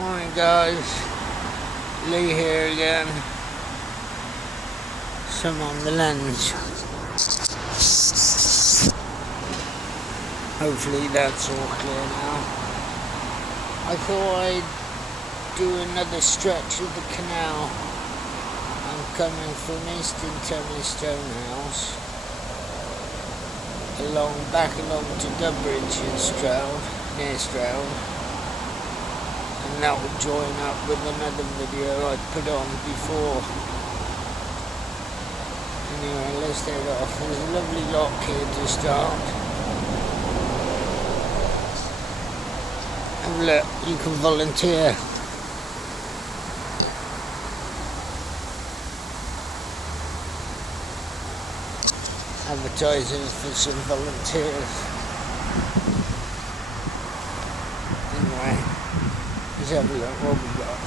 Morning guys, Lee here again. Some on the lens. Hopefully that's all clear now. I thought I'd do another stretch of the canal. I'm coming from Eastern Thames Stonehouse back along to Dubbridge in Stroud, near Stroud. And that will join up with another video I put on before. Anyway, let's head off. There's a lovely lock here to start. And look, you can volunteer. Advertising for some volunteers. Anyway, let's have a look what we got.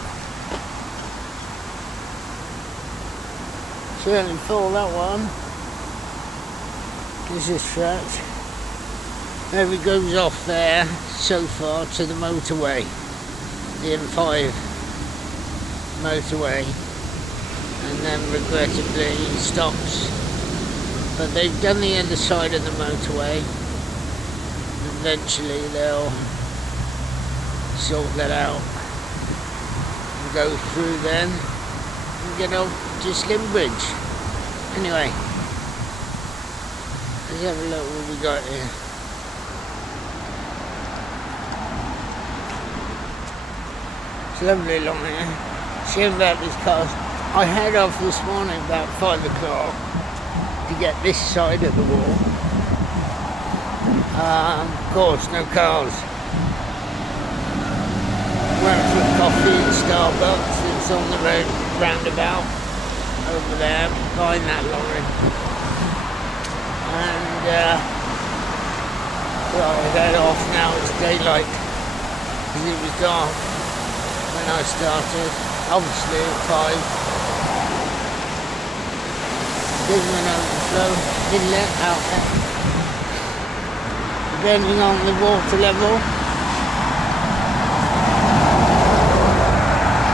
Certainly full, that one. This is stretch. There it goes off there so far to the motorway, the M5 motorway, and then regrettably stops. But they've done the other side of the motorway. Eventually they'll sort that out and go through then and get off to Slimbridge. Anyway, let's have a look what we got here. It's lovely along here. Shame about these cars. I head off this morning about 5 o'clock to get this side of the wall. Of course, no cars. Went for coffee at Starbucks. It's on the road roundabout over there behind that lorry. And well, I head off now. It's daylight because it was dark when I started. Obviously at 5. There's an overflow, inlet, outlet, depending on the water level.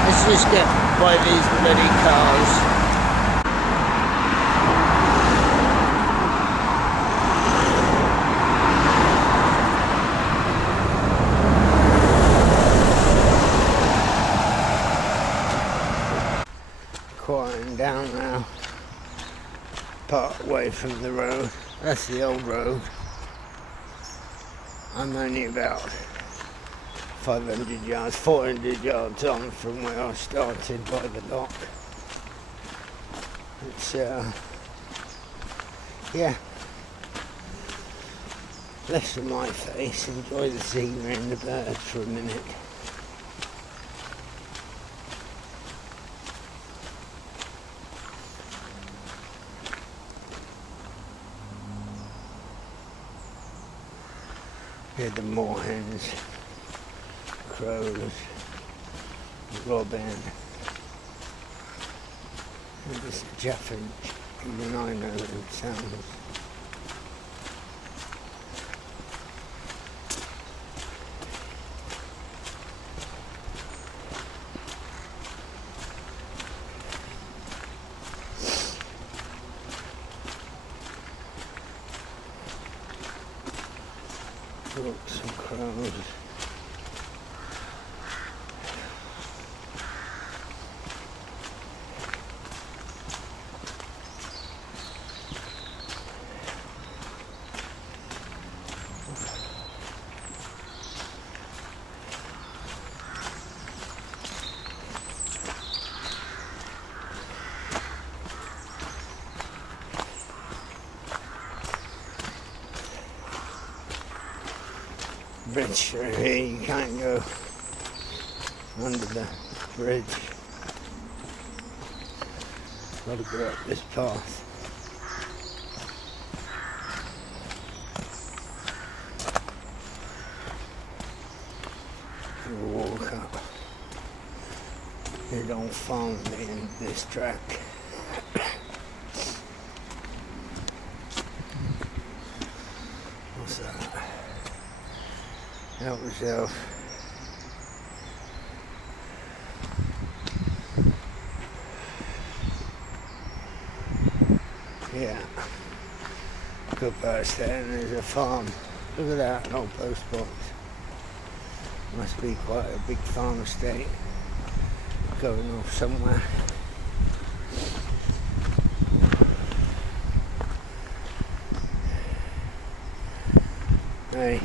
Let's just get by these bloody cars. Quieting down now. Part way from the road. That's the old road. I'm only about 500 yards, 400 yards on from where I started by the lock. It's yeah, less of my face. Enjoy the scenery and the birds for a minute. Hear the moorhens, crows, robin, and this chaffinch, even I know them sounds. Rooks and crows. Bridge through here, you can't go under the bridge. Got to go up this path. We'll walk up. They don't follow me in this track. What's that? Help yourself. Yeah. Good birds there, and there's a farm. Look at that, an old post box. Must be quite a big farm estate going off somewhere. Hey.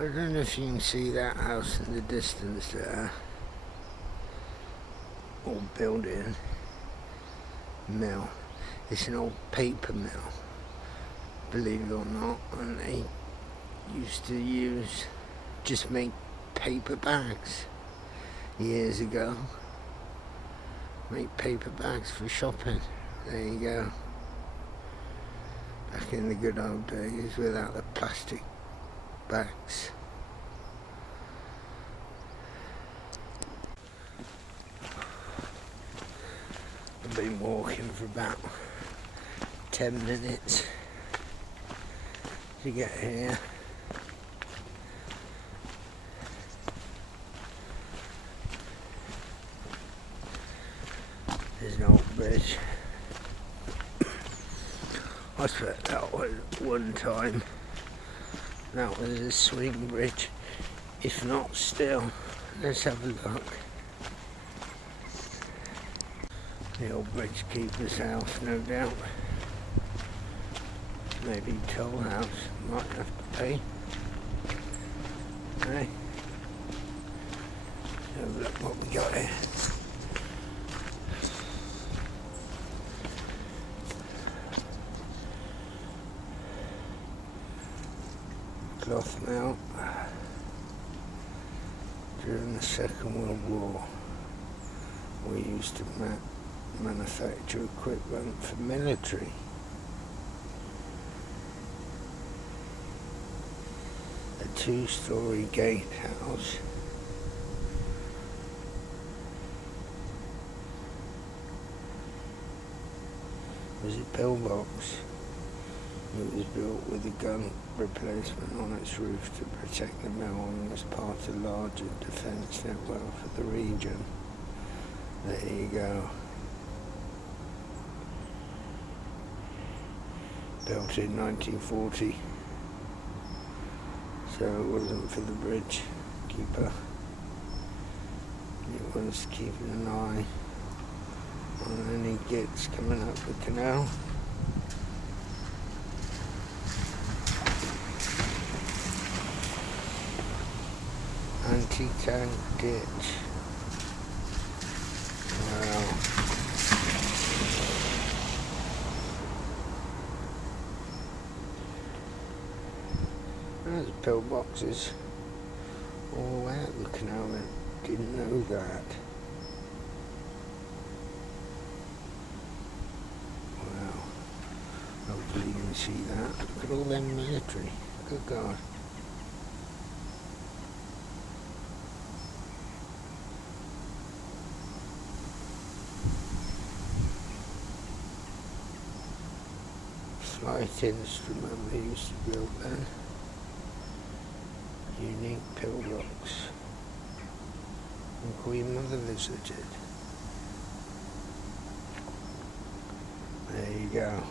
I don't know if you can see that house in the distance there. Old building, mill. It's an old paper mill, believe it or not, and they used to just make paper bags years ago. Make paper bags for shopping. There you go. Back in the good old days without the plastic bags. I've been walking for about 10 minutes to get here. There's an old bridge. I swear that was one time. That was a swing bridge. If not still, let's have a look. The old bridge keeper's house, no doubt. Maybe toll house, might have to pay. Hey, have a look what we got here. Cloth mill. During the Second World War, we used to manufacture equipment for military. A 2-story gatehouse. Was a pillbox. It was built with a gun replacement on its roof to protect the mill and was part of a larger defence network for the region. There you go. Built in 1940. So it wasn't for the bridge keeper. It was keeping an eye on any gits coming up the canal. Anti-tank ditch. Wow. There's pillboxes all the way out the canal. I didn't know that. Wow. Hopefully you can see that. Look at all them military. Good God. Flight instrument they used to build then. Unique pillbox. And Queen Mother visited. There you go.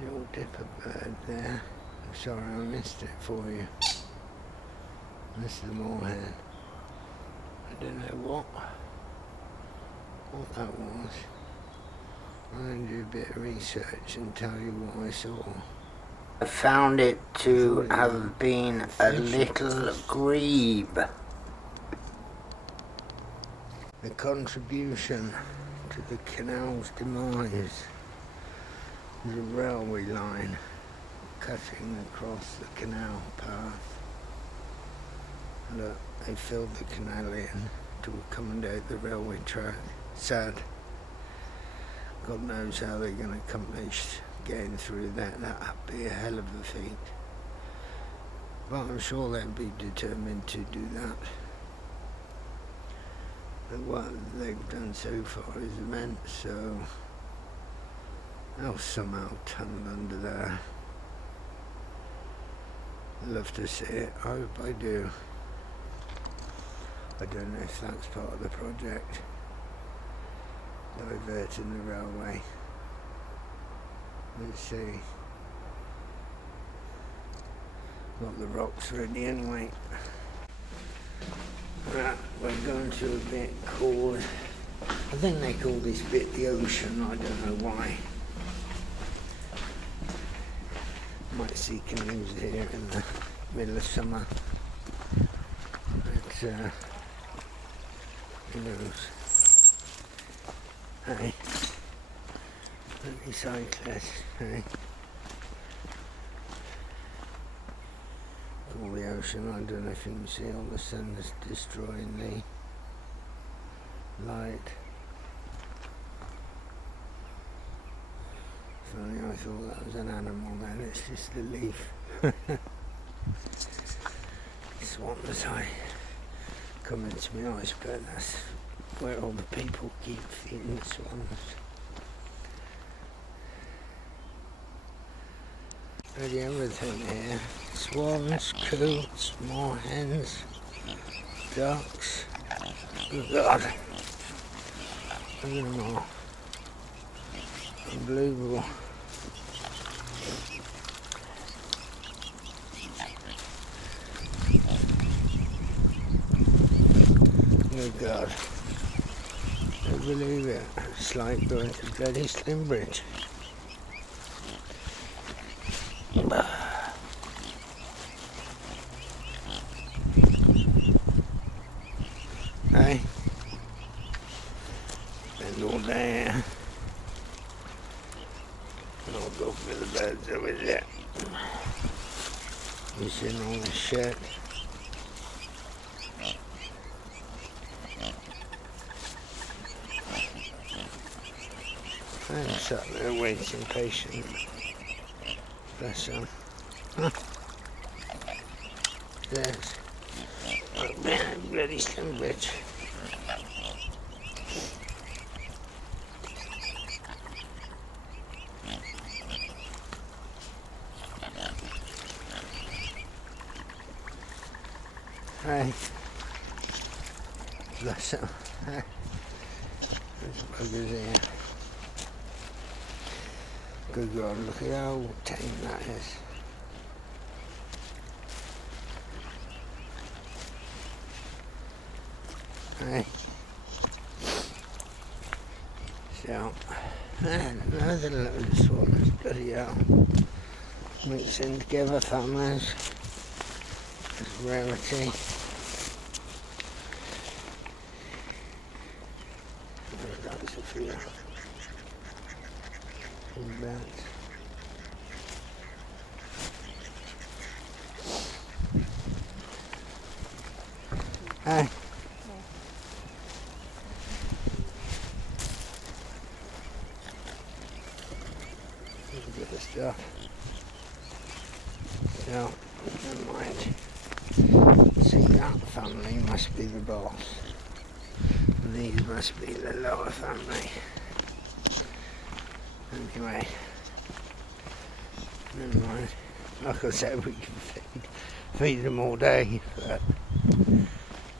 Little dipper bird there. I'm sorry I missed it for you. This is the moorhen. I don't know what that was. I'm going to do a bit of research and tell you what I saw. I found it to have been a little grebe. The contribution to the canal's demise was a railway line cutting across the canal path. Look, they filled the canal in to accommodate the railway track. Sad. God knows how they're going to accomplish getting through that. That'd be a hell of a feat. But I'm sure they'd be determined to do that. But what they've done so far is immense, so they'll somehow tunnel under there. I'd love to see it. I hope I do. I don't know if that's part of the project. Diverting the railway. Let's see. Got the rocks ready anyway. Right, we're going to a bit called, I think they call this bit the ocean, I don't know why. Might see canoes here in the middle of summer. But, who knows? Hey, let me cyclist, hey. All the ocean, I don't know if you can see all the sun's destroying the light. Funny, I thought that was an animal then, it's just a leaf. Swans, I come into my eyes, but that's where all the people keep feeding the swans. Ready everything here. Swans, coots, moorhens, ducks. Good God. Look at them all. Unbelievable. Good God. I don't believe it. It's like going to bloody Slim Bridge. Hey, spend all day. And I'll go for the birds over there. You seen all this shit? I'm sat there waiting patiently. Bless them. Huh? Yes. Oh man, bloody Slim Bridge. Hey. Bless them. Hey. There's buggers here. Good God, look at how tame that is. Hey. So, and another load of swans, bloody hell. Mixing together families. It's a rarity. That's a few. Bats. Hi. Bit of stuff. So, never mind. See, that family must be the boss. And these must be the lower family. Anyway, never mind. Like I said, we can feed them all day, but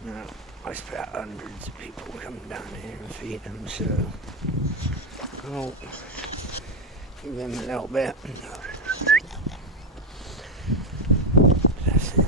no, I expect hundreds of people come down here and feed them, so I'll give them a little bit. That's it.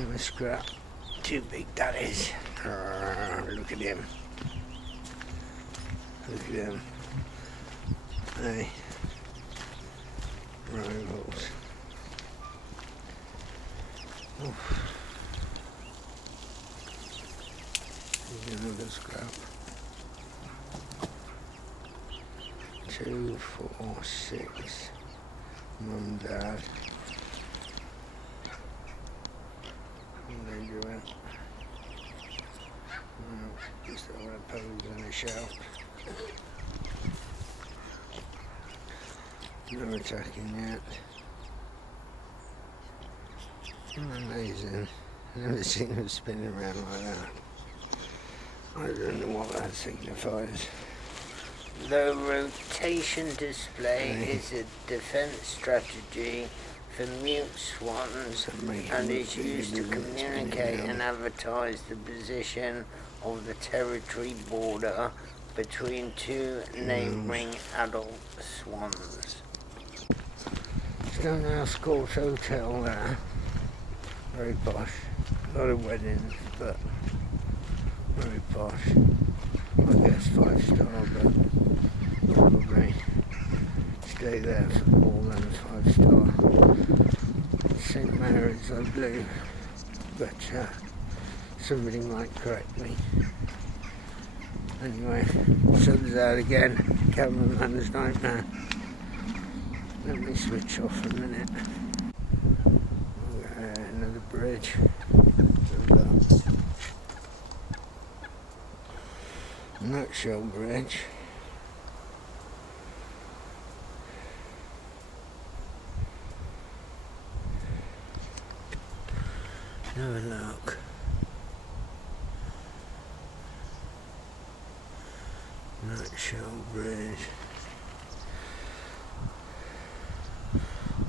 I'm a scrap. Too big, that is. Look at him. Look at him. Hey. Rivals. Oof. Here's another scrap. 2, 4, 6. Mum, Dad. What are they doing? Oh, just don't want to pose on the shelf. No attacking yet. Amazing. Never seen them spinning around like that. I don't know what that signifies. The rotation display is a defense strategy for mute swans and is used to communicate and advertise the position of the territory border between two neighbouring adult swans. Stonehouse Court Hotel there. Very posh. A lot of weddings, but very posh. I guess 5-star, but probably stay there for more than 5-star. St Mary's, I believe, but somebody might correct me. Anyway, sun's out again. Cameraman's nightmare. Let me switch off a minute. Another bridge. Nutshell bridge. Have a look. Nutshell bridge.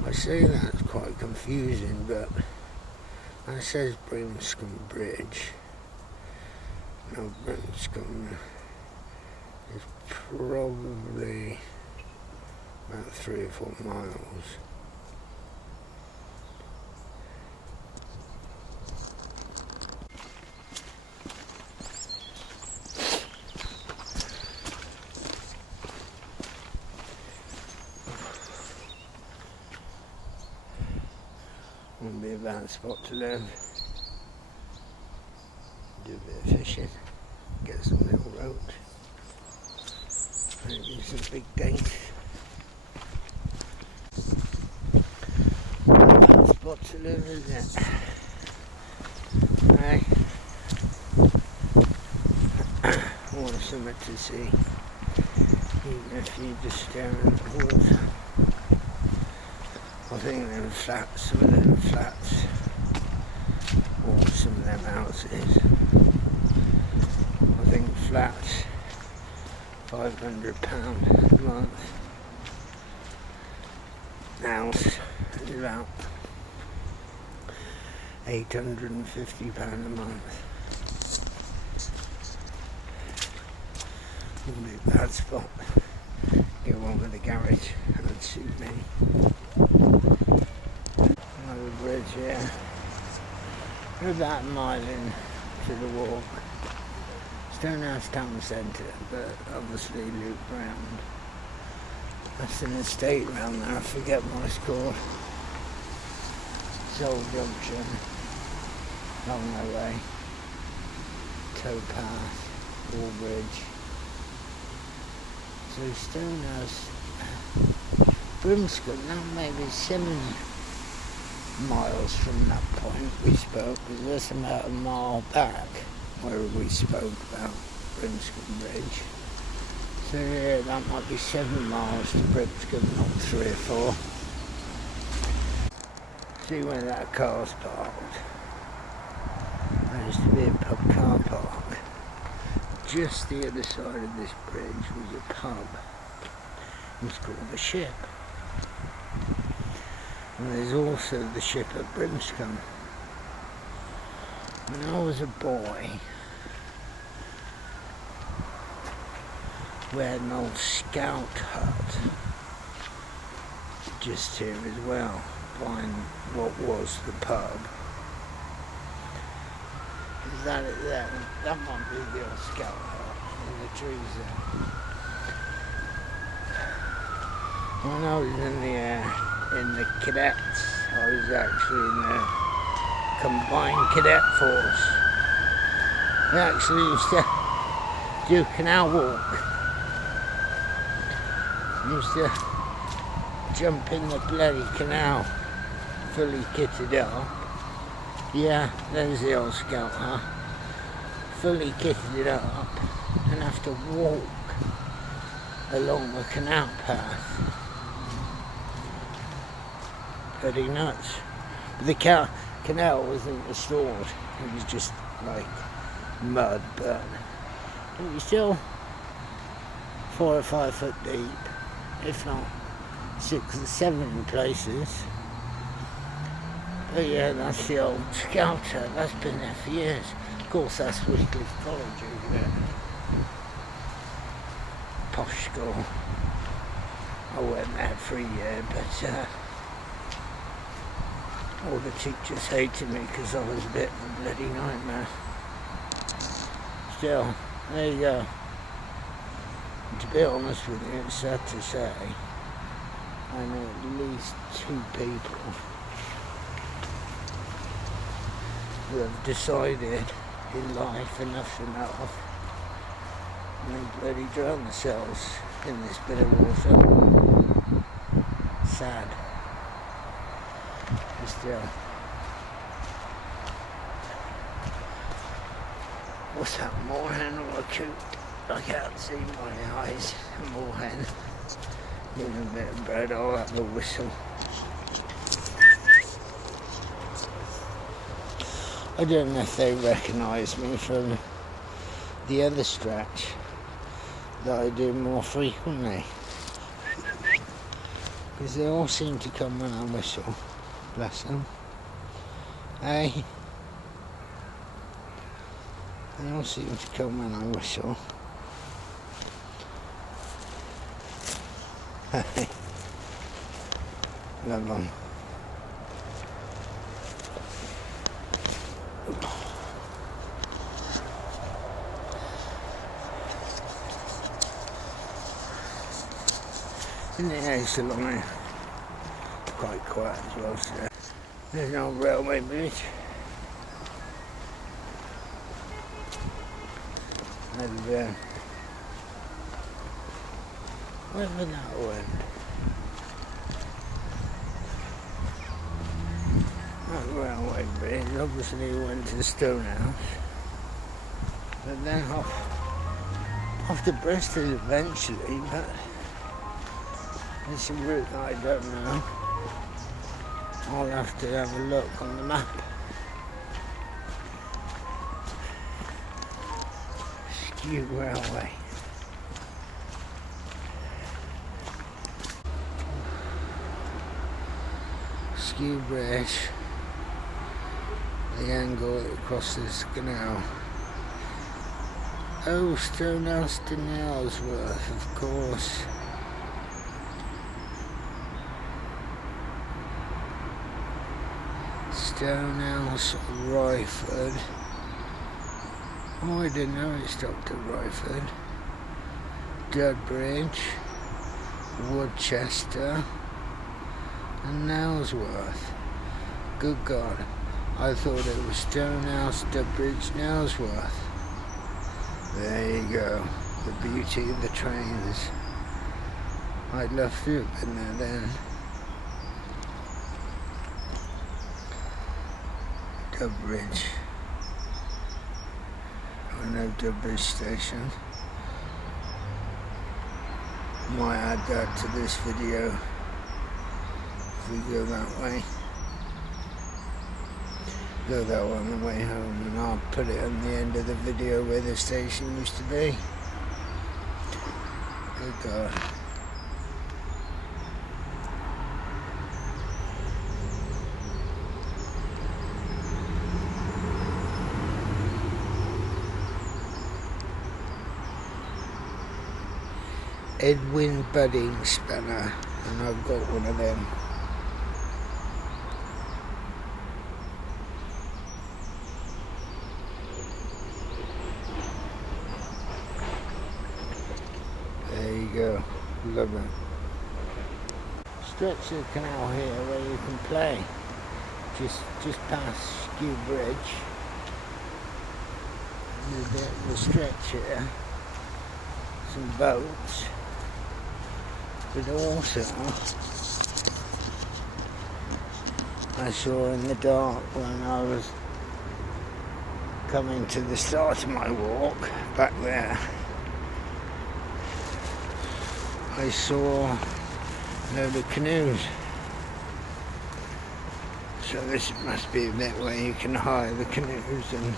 I say that's quite confusing, but that says Brimscombe Bridge. No, Brimscombe is probably about 3 or 4 miles. Wouldn't be a bad spot to live. Do a bit of fishing, get some little roach, maybe some big dainties. Not a bad spot to live, is it? Hey, I want something to see, even if you just stare at the water. I think them flats, some of them flats, or some of them houses, I think flats, £500 a month, house is about £850 a month. Wouldn't be a bad spot. Go on with the garage, that would suit me. Another bridge here. We're about a mile in to the walk. Stonehouse Town Centre, but obviously loop round. That's an estate round there, I forget what it's called. Soul Junction, along that way. Towpath, Wallbridge. So Stonehouse, Brimscombe, that may be 7 miles from that point we spoke, because that's about a mile back where we spoke about Brimscombe Bridge. So yeah, that might be 7 miles to Brimscombe, not 3 or 4. See where that car's parked. There used to be a pub car park. Just the other side of this bridge was a pub. It was called the Ship. And there's also the Ship at Brimscombe. When I was a boy, we had an old scout hut just here as well, behind what was the pub. Is that it there? That might be the old scout house in the trees there. When I was in the cadets, I was actually in the combined cadet force. We actually used to do canal walk. We used to jump in the bloody canal, fully kitted up. Yeah, there's the old scout hut. Fully kitted up and have to walk along the canal path. Pretty nuts. But the canal wasn't restored. It was just like mud, but it was still 4 or 5 foot deep, if not 6 or 7 in places. But yeah, that's the old Scouter. That's been there for years. Of course, that's Wycliffe College over there. Posh school. I went there for a year, but all the teachers hated me because I was a bit of a bloody nightmare. Still, there you go. To be honest with you, it's sad to say, I know at least 2 people who have decided in life enough's enough, and they bloody drown themselves in this bit of water. Sad. But still. What's that, moorhen or a coot? I can't see my eyes. A moorhen. Give a bit of bread, I'll have a whistle. I don't know if they recognise me from the other stretch that I do more frequently. Because they all seem to come when I whistle. Bless them. Hey? They all seem to come when I whistle. Hey. Love them. In the exit line, quite quiet as well, so there's no railway bridge. And wherever that went. That railway bridge obviously went to Stonehouse, but then off to Bristol eventually, but it's a route that I don't know. I'll have to have a look on the map. Skew Railway. Skew Bridge. The angle that crosses canal. Oh, Stonehouse to Nailsworth, of course. Stonehouse, Ryford. Oh, I didn't know it stopped at Ryford. Dudbridge, Woodchester, and Nailsworth. Good God, I thought it was Stonehouse, Dudbridge, Nailsworth. There you go, the beauty of the trains. I'd love to have been there then. Dudbridge. I know Dudbridge Station. Might add that to this video if we go that way. Go that way on the way home, and I'll put it on the end of the video where the station used to be. Good God. Edwin Budding Spanner, and I've got one of them. of a stretch of the canal here where you can play. Just past Skew Bridge. There's a bit of a stretch here. Some boats. But also, I saw in the dark when I was coming to the start of my walk back there, I saw a load of canoes. So this must be a bit where you can hire the canoes and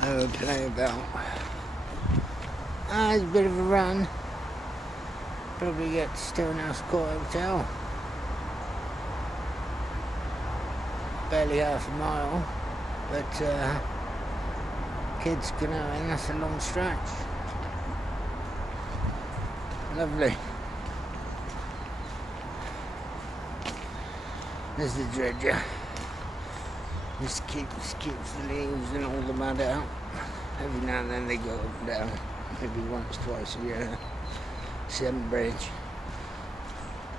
have a play about. It's a bit of a run. Probably get to Stonehouse Court Hotel. Barely half a mile, but kids canoeing, that's a long stretch. Lovely. There's the dredger. This keeps the leaves and all the mud out. Every now and then they go up and down, maybe once, twice a year. Severn Bridge,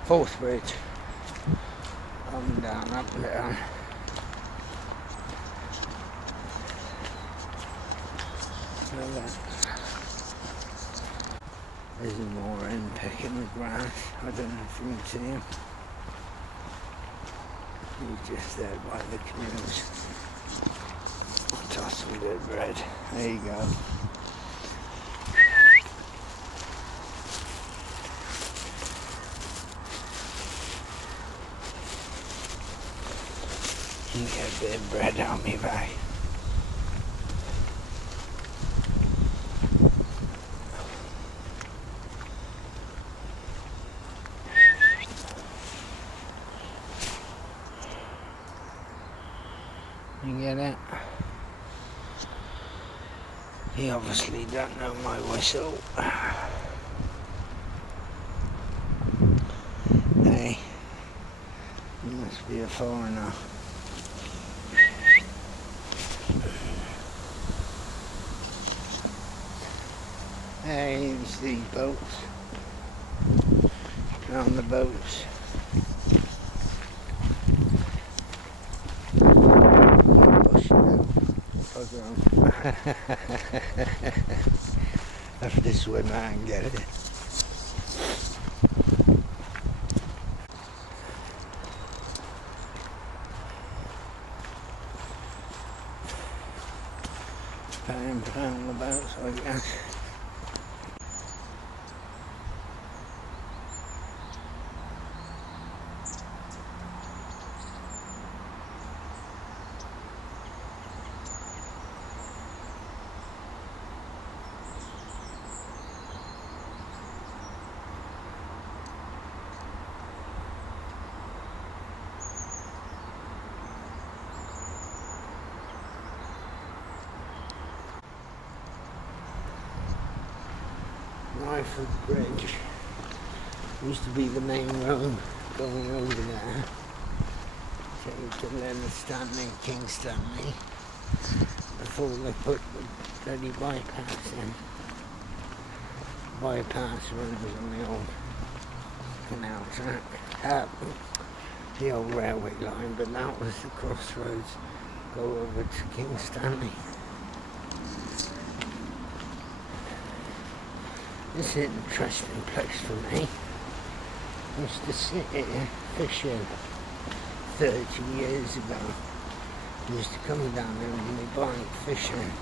Fourth Bridge, up and down, up and down. There's a moor in pecking the grass. I don't know if you can see him. He's just there by the canoes. I'll toss some good bread. There you go. You can get a bit of bread on me back. You get it? You obviously don't know my whistle. Hey, you must be a foreigner. Hey, you see these boats? On the boats. Have to swim out and get it. Play on the boats, I guess. Ryford Bridge used to be the main road going over there. So you can learn the Stanley, King Stanley, before they put the bloody bypass in. Bypass runs on the old canal track, the old railway line, but that was the crossroads, go over to King Stanley. This is an interesting place for me. I used to sit here fishing 30 years ago. I used to come down there with my bike fishing.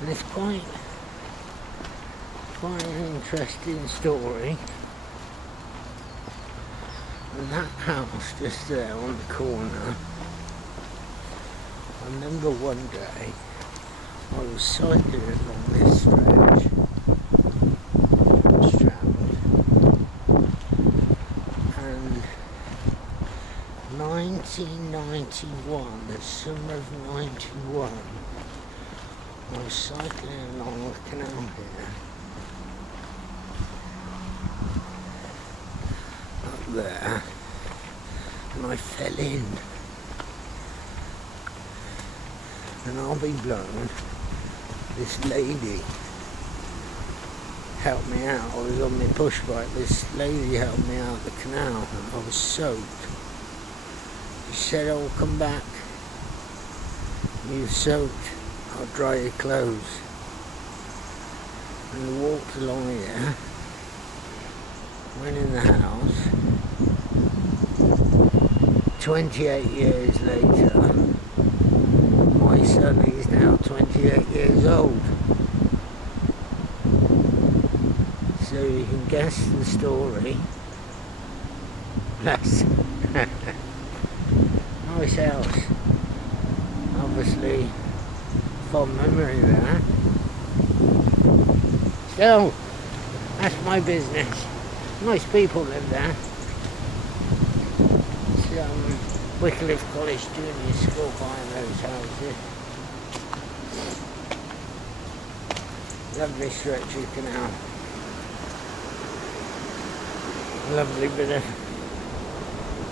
And it's quite an interesting story. And that house just there on the corner, I remember one day I was cycling along this stretch, Stroud, and 1991, the summer of 91, I was cycling along the canal here, up there, and I fell in, and I'll be blown, this lady helped me out. I was on my push bike. This lady helped me out the canal and I was soaked. She said, "I'll come back. You're soaked. I'll dry your clothes." And we walked along here, went in the house. 28 years later, my son is now 28 years old. So you can guess the story. Bless. Nice house. Obviously, fond memory there. So, that's my business. Nice people live there. It's Wycliffe College Junior School behind those houses. Lovely stretch of canal. Lovely bit of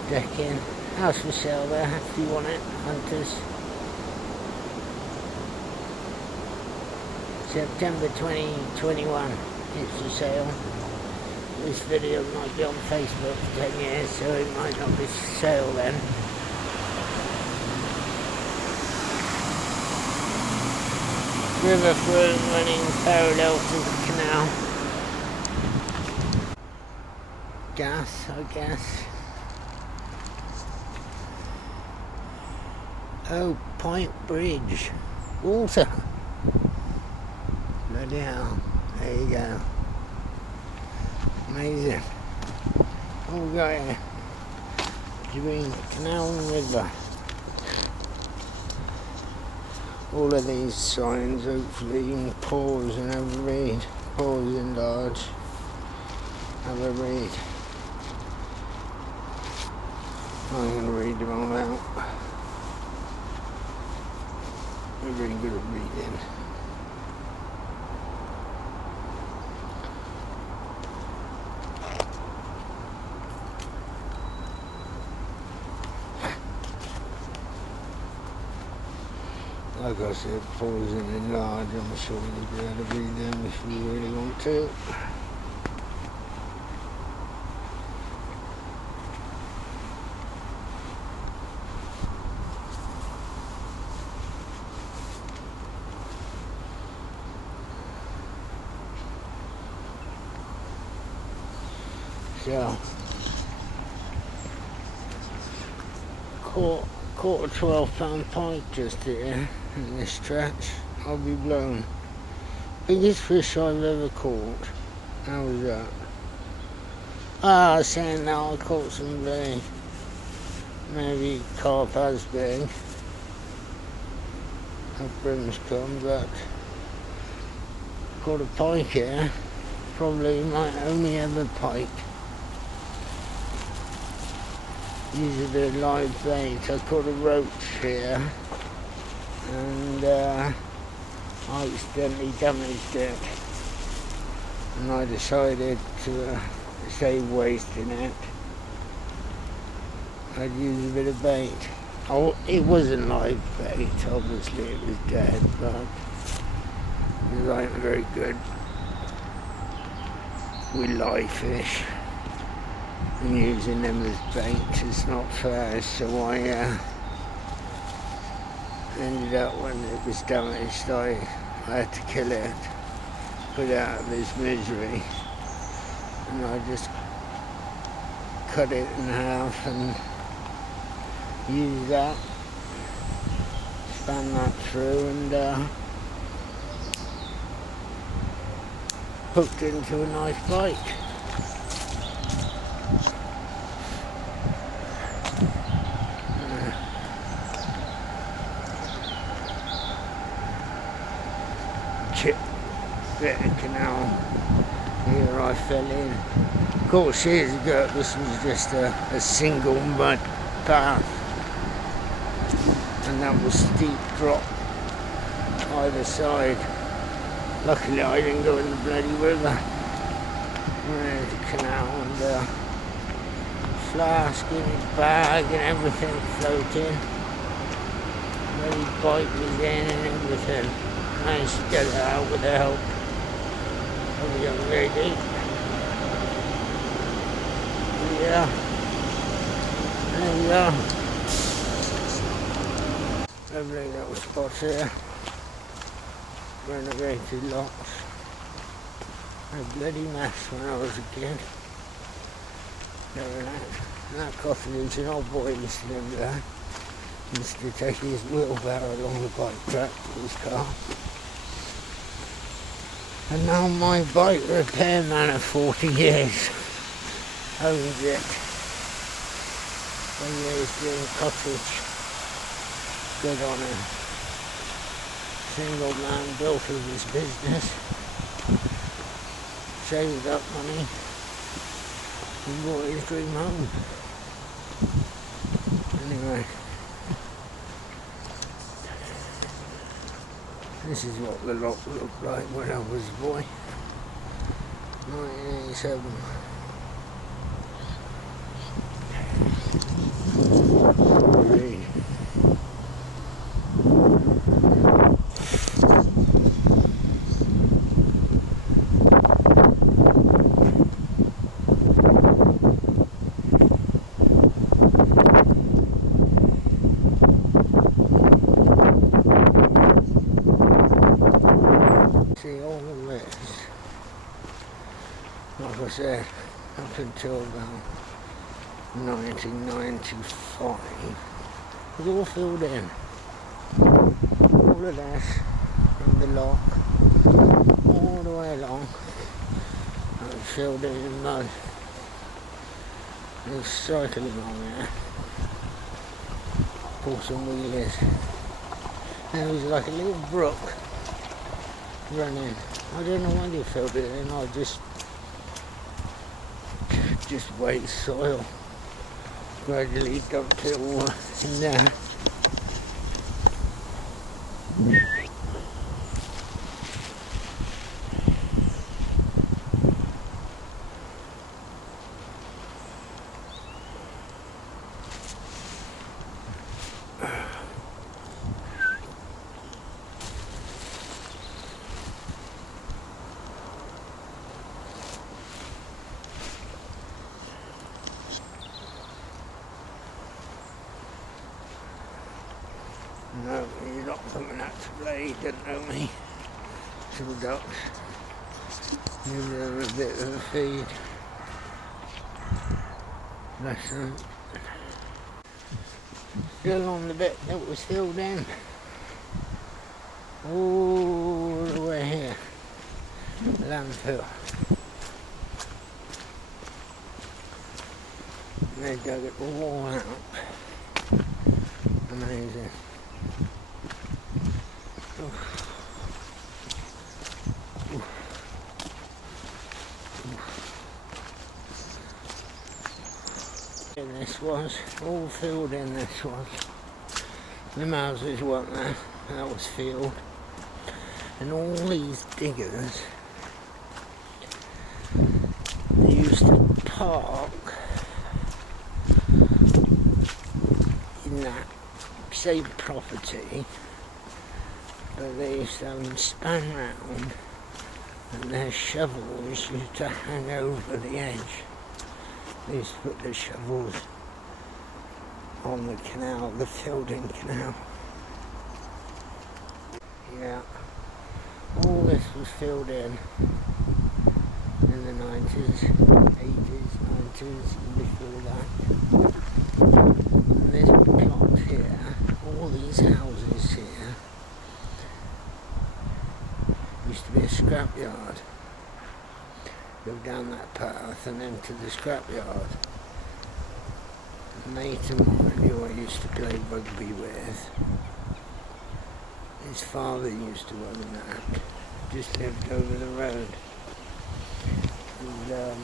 decking. House for sale there if you want it, hunters. September 2021 it's for sale. This video might be on Facebook for 10 years, so it might not be for sale then. River flow running parallel to the canal. Gas, I guess. Oh, Point Bridge. Water. Bloody hell. There you go. Amazing. What we got here? Between the canal and river. All of these signs, hopefully you can pause and have a read. Pause and enlarge. Have a read. I'm going to read them all out. I'm very good at reading. Like I said, pause and enlarge. I'm sure you'll be able to read them if you really want to. So, caught a 12-pound pike just here in this stretch. I'll be blown. Biggest fish I've ever caught. How was that? Saying now I caught some big. Maybe carp as big. That brim's come, but caught a pike here. Probably my only ever pike. Usually a live bait. I caught a roach here and I accidentally damaged it, and I decided to save wasting it. I'd use a bit of bait. Oh, it wasn't live bait, obviously it was dead, but because I'm very good with live fish and using them as bait is not fair, so I ended up, when it was damaged, I had to kill it, put it out of its misery, and I just cut it in half and used that, span that through and hooked into a nice bite. Chip bit of canal here I fell in. Of course, years ago this was just a single mud path, and that was steep drop either side. Luckily I didn't go in the bloody river. There's the canal and flask in his bag and everything floating. Bloody bike was in and everything. Managed to get it out with help. of a young lady. Yeah. There we are. Lovely little spot here. Renovated lots. A bloody mess when I was a kid. Very nice. That cottage, an old boy used to live there. Used to take his wheelbarrow along the bike track to his car. And now my bike repair man of 40 years owns it. 20 years doing cottage. Good on him. Single man built of his business. Saved up money. And bought his dream home. Anyway. This is what the lot looked like when I was a boy. 1987. See all of this, like I said, up until about 1995, was all filled in. All of this from the lock, all the way along, and filled in mud. There was cycling along there, pull some wheelies, and it was like a little brook running. I don't know when they filled it in. I just wet soil, gradually dumped it all in there. No, he's not coming out to play, he didn't know me. Two ducks. Give them a bit of a feed. Bless them. Still on the bit that was filled in. All the way here. Landfill. They dug it all out. Amazing. And this was all filled in. This was the houses weren't there. That was filled, and all these diggers, they used to park in that same property. But they used to have them span round, and their shovels used to hang over the edge. They used to put the shovels on the canal, the filled-in canal. Yeah, all this was filled in the 90s, 80s, 90s, and before that. And this plot here, all these houses here, used to be a scrapyard. Go down that path and into the scrapyard. A mate of mine who I used to play rugby with, his father used to own that, just lived over the road. And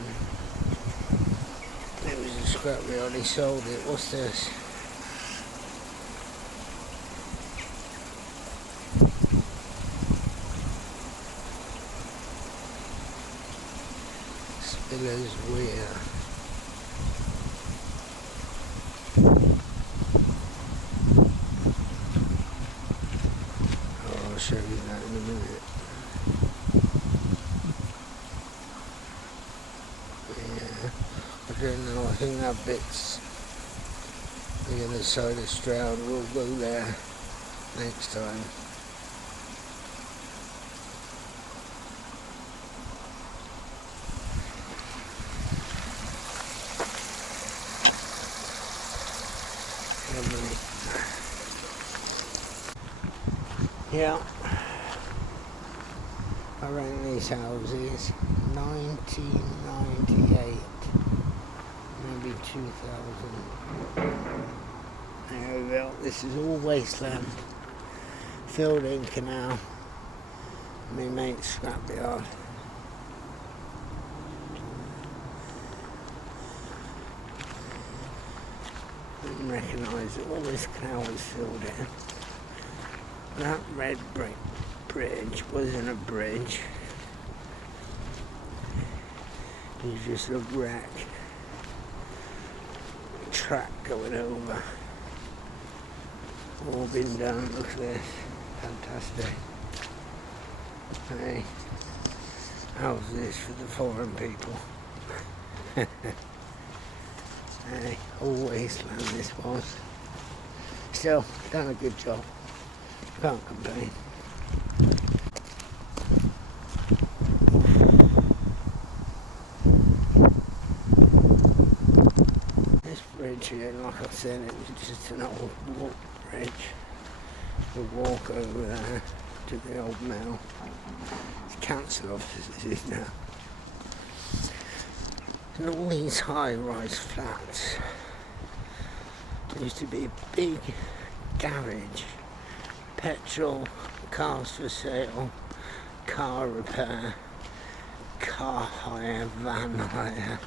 it was a scrapyard, he sold it. What's this? Spiller's Weir. I'll show you that in a minute. think that bit's the other side of Stroud. We'll go there next time. Yeah, I rent these houses 1998, maybe 2000. There we go. This is all wasteland, filled in canal. My mate's scrapyard. Didn't recognise that all this canal was filled in. That red brick bridge wasn't a bridge. It was just a wreck. Track going over. All been done. Look at this. Fantastic. Hey, how's this for the foreign people? Hey, all wasteland this was. Still, done a good job. Can't complain. This bridge here, like I said, it was just an old walk bridge. We'll walk over there to the old mill. It's council offices now. And all these high-rise flats. There used to be a big garage. Petrol, cars for sale, car repair, car hire, van hire.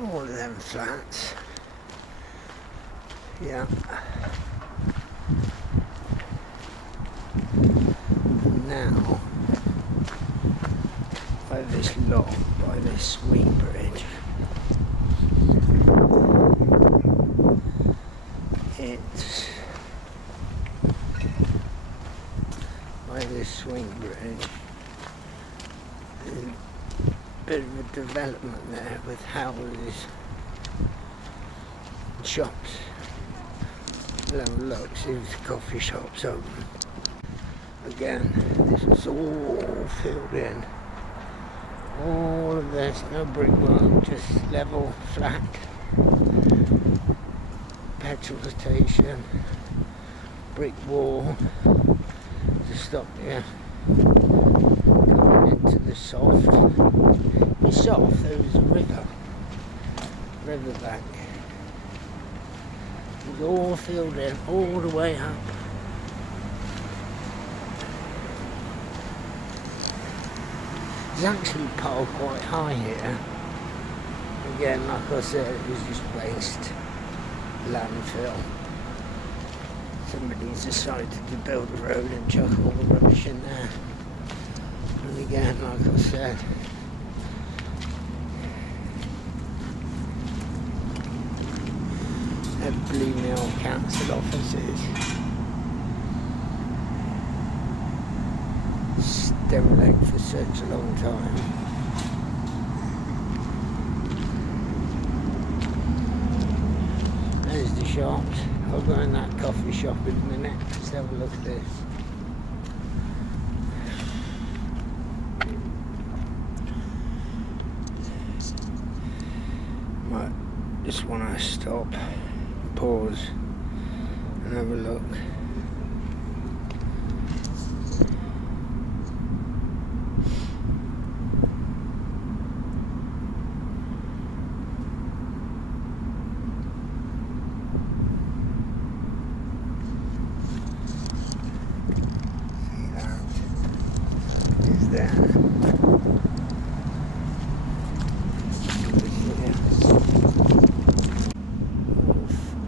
All of them flats. Yeah. Now, by this lock, by this swing bridge, it's by this swing bridge. There's a bit of a development there with houses, shops. We'll have a look, see if the coffee shop's open. Again, this is all filled in. All of this, no brickwork, just level, flat. Petrol station, brick wall to stop you going into the soft. The soft, there was a riverbank. It was all filled in, all the way up. It's actually piled quite high here. Again, like I said, it was just waste, landfill. Somebody's decided to build a road and chuck all the rubbish in there. And again, like I said, at Blue Mill Council offices. Derelict for such a long time. There's the shops. I'll go in that coffee shop in a minute. Let's have a look at this. Right, just want to stop, pause, and have a look.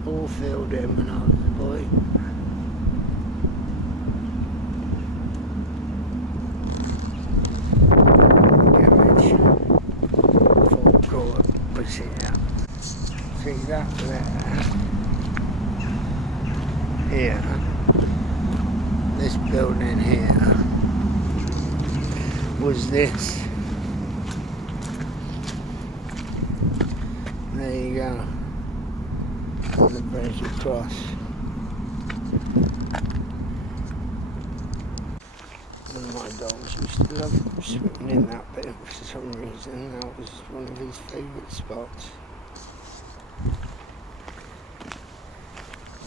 All filled in when I was a boy. Garage, forecourt was here. See that there? Here. This building here was this. there you go. The bridge across. One of my dogs used to love swimming in that bit for some reason. That was one of his favourite spots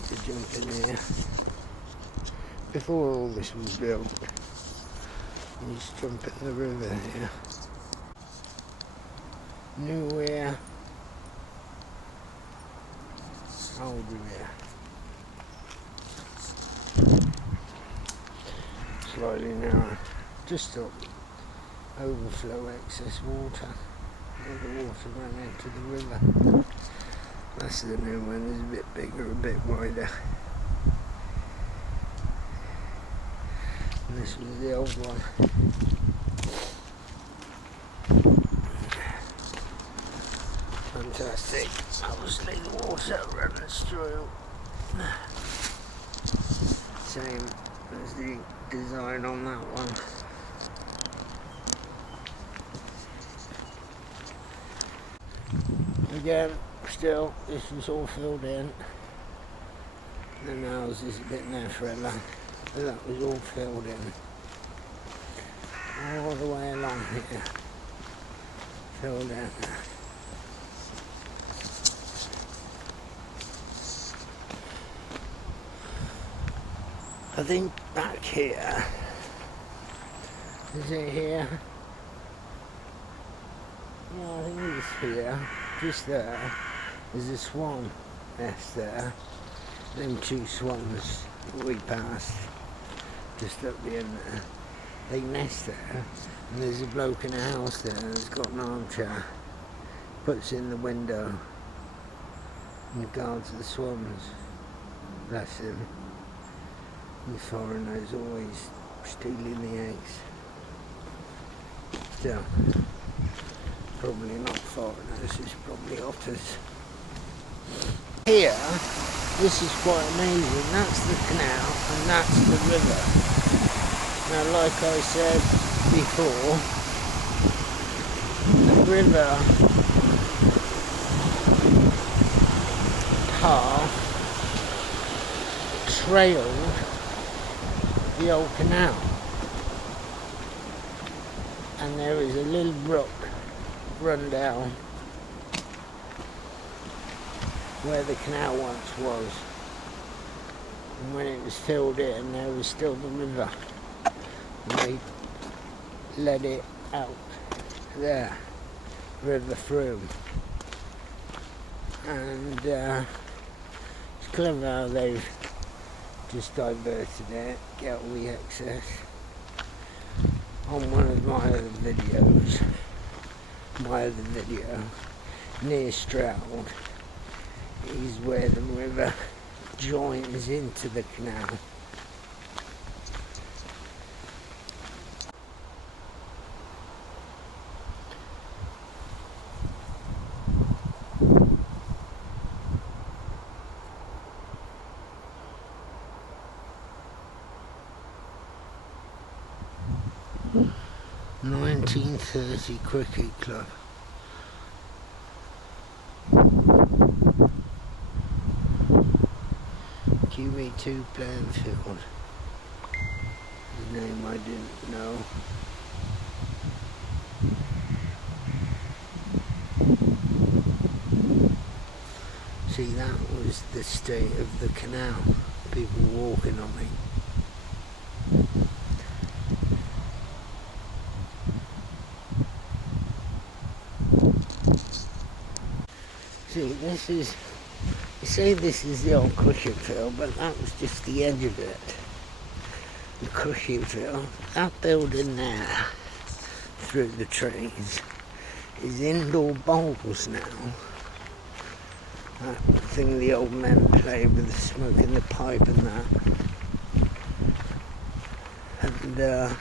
to jump in here. Before all this was built, he used to jump in the river here. New weir, old weir. Slightly narrow, just up, overflow excess water. All the water ran into the river. That's the new one, it's a bit bigger, a bit wider. And this was the old one. Fantastic. Obviously the water runs through. Same as the design on that one. Again, still, this was all filled in. The nose is a bit there forever. But that was all filled in. All the way along here. Filled in. I think back here, is it here? Yeah, I think it's here, just there. There's a Swan Nest there. Them two swans that we passed, just up the end there. They nest there, and there's a bloke in a house there that's got an armchair. Puts in the window and guards the swans. Bless him. The foreigners always stealing the eggs. Still, probably not foreigners, it's probably otters. Here, this is quite amazing. That's the canal and that's the river. Now, like I said before, the river path trailed the old canal, and there is a little brook run down where the canal once was, and when it was filled in there was still the river, and they let it out there, river through, and it's clever how they've just diverted it, get all the excess. On one of my other videos, near Stroud, is where the river joins into the canal. Mm. 1930 Cricket Club. QB2 playing field. The name I didn't know. See, that was the state of the canal. People walking on it. See, this is, you say this is the old cricket field, but that was just the edge of it. The cricket field, that building there, through the trees, is indoor bowls now. That thing the old men play with, the smoking the pipe and that. And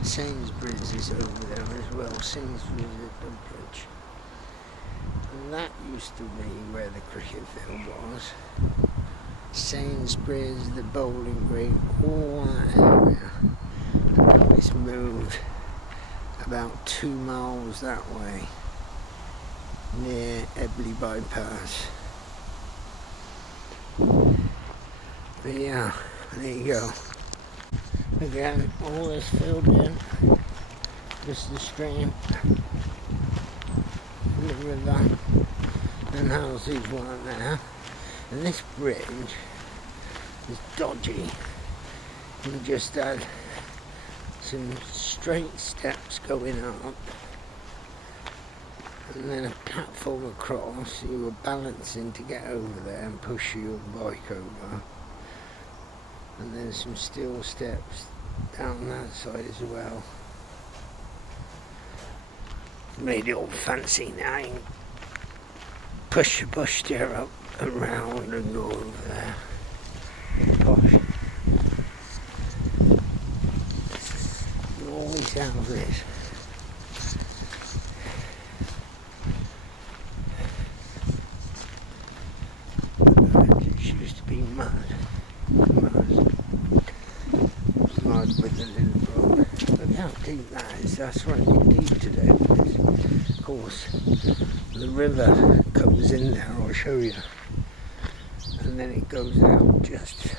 Sainsbury's is over there as well, Sainsbury's at the bridge. And that used to be where the cricket field was. Sainsbury's, the bowling green, all that area. Now it's moved about 2 miles that way. near Ebley Bypass. But yeah, there you go. Again, all this filled in, just the stream, the river, and houses weren't there. And this bridge is dodgy. You just had some straight steps going up, and then a platform across. You were balancing to get over there and push your bike over. And then some steel steps down that side as well. Made it all fancy now. You can push your bush chair up around and go over there. Posh. And all these houses. It used to be mud. Mud with a little brook. Look how deep that is. That's right, deep today. Because, of course, the river comes in there. I'll show you. And then it goes out just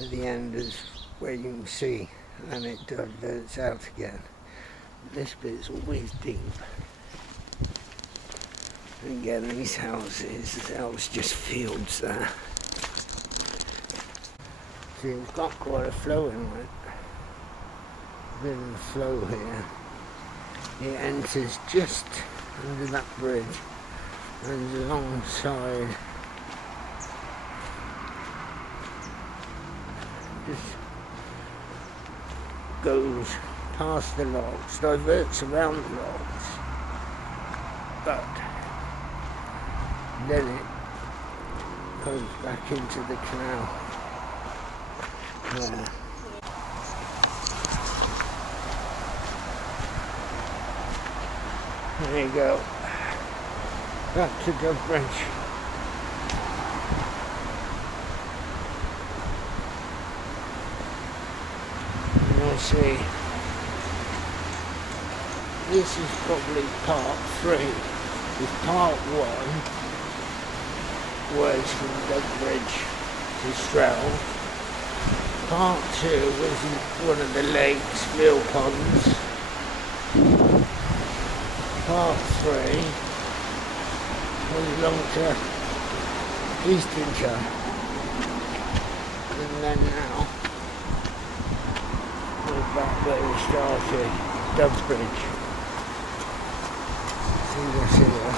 at the end is where you can see, and it diverts out again. This bit's always deep. And again, these houses, that was just fields there. So you've got quite a flow in it. A bit of a flow here. It enters just under that bridge and alongside. Just goes past the locks, diverts around the locks, but then it goes back into the canal. There. There you go. Back to the bridge. You'll see, this is probably part 3. Because part 1 was from Dugbridge to Stroud. Part 2 was one of the lakes, mill ponds. Part 3 was along to Eastonshire. And then now back where we started, Dugbridge. See this here.